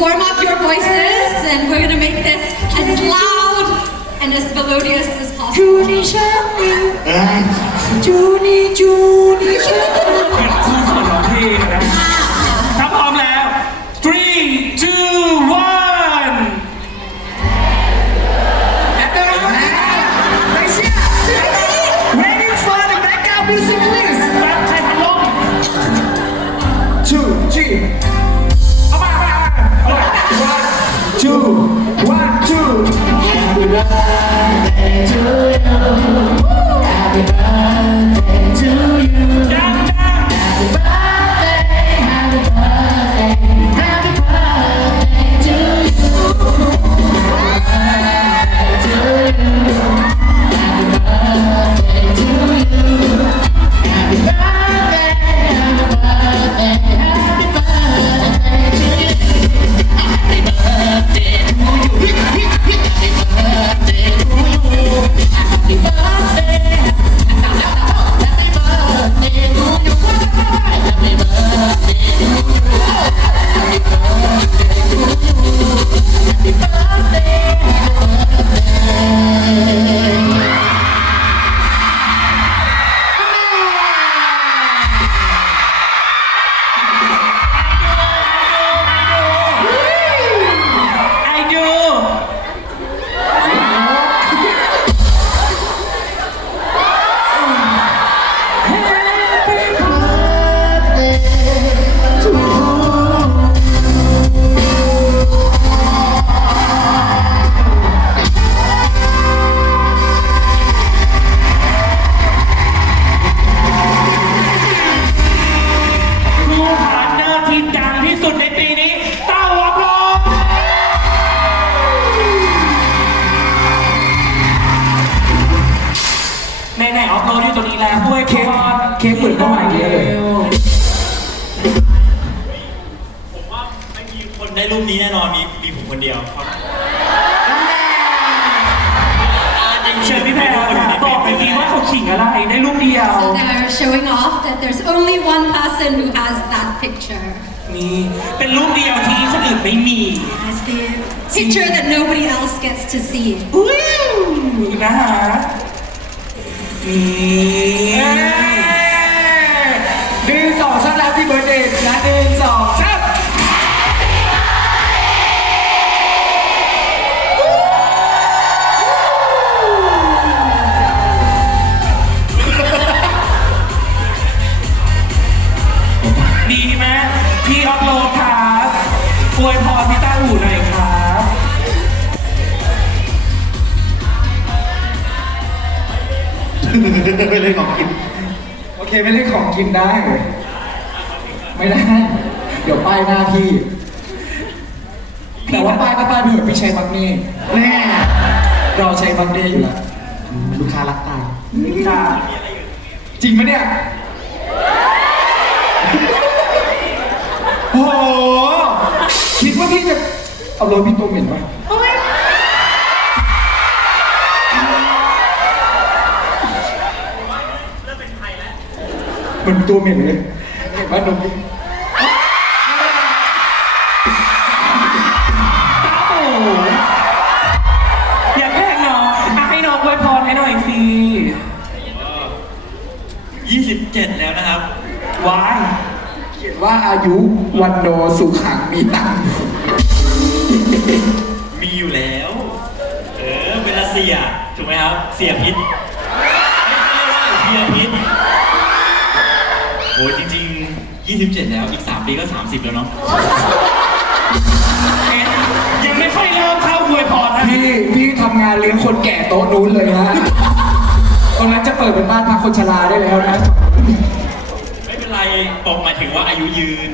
warm up your voices and we're gonna make this as loud and as melodious as จู possible. นี่ฉันจูนี่จูนี่ฉัน เป็นคู่สอนร้องเพลงนะถ้าพร้อมแล้ว three two one ไม่เชื่อ Waiting for the background music please แป๊บใครพัดลม two three birthday to you นไหนๆออฟโรดที่ตัวนี้แล้วด้วยเค้กเค้กเหมือนเมื่อวานเลย ผมว่าไม่มีคนได้รูปนี้แน่นอนมีมีผมคนเดียวครับอ่ายังมีเชิญพี่แพรคนอยู่ในบอกไปเฟซทีบุ๊กว่าเขาขิงอะไรได้รูปเดียว So they're showing off that there's only one person who has that picture. นี่เป็นรูปเดียวที่คนอื่นไม่มี It's the picture that nobody else gets to see. อุ้ยนะฮะ นี่ดึงสองสามแล้วที่เบิร์ดเดย์นะหนึ่งสองสามดีไหมพี่ออฟโรดครับอวยพรพี่ต้าหูหน่อยครับ ไม่เล่นของกิน โอเคไม่เล่นของกินได้ ไม่ได้ เดี๋ยวป้ายหน้าพี่ แต่ว่าป้ายก็ป้ายไปเถอะพี่ใช้บักเน่แน่เราใช้บักเน่อยู่แล้วลูกค้ารักตายครับจริงไหมเนี่ยโอ้โหคิดว่าพี่จะเอารถพี่ตัวเหม็นไห มเหมือนตัวเหม็นเลยเห็นว่าดมพี่โอ้โหอย่าแกล้งน้องอะให้น้องอวยพรให้หน่อยสิ27 แล้วนะครับ ว้ายเขียนว่าอายุวันโนสุขังมีตังค์มีอยู่แล้ว เออเวลาเสีย ถูกไหมครับ เสียพิษเสียพิษโอ้ยจริงๆ 27 แล้วอีก 3 ปีก็ 30 แล้วเนาะยังไม่ค่อยเริ่มเข้าอวยพรนะพี่พี่ทำงานเลี้ยงคนแก่โต๊ะนู้นเลยฮะตรงนั้นจะเปิดเป็นบ้านพักคนชราได้แล้วนะ ไม่เป็นไรบอกหมายถึงว่าอายุยืน